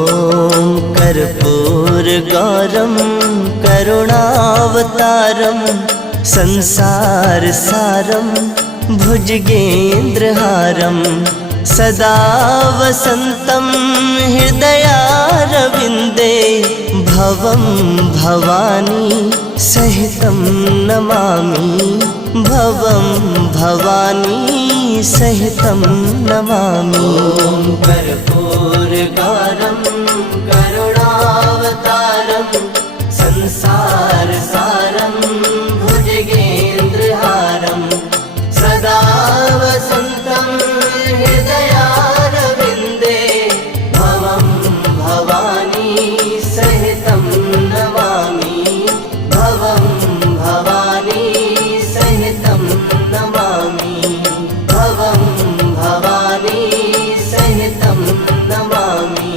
ॐ कर्पूरगौरं करुणावतारं संसारसारं भुजगेन्द्रहारं सदा वसन्तं हृदयारविन्दे भवं भवानी सहितं नमामि भवं भवानी सहितं नमामि। ॐ कर्पूरगौरं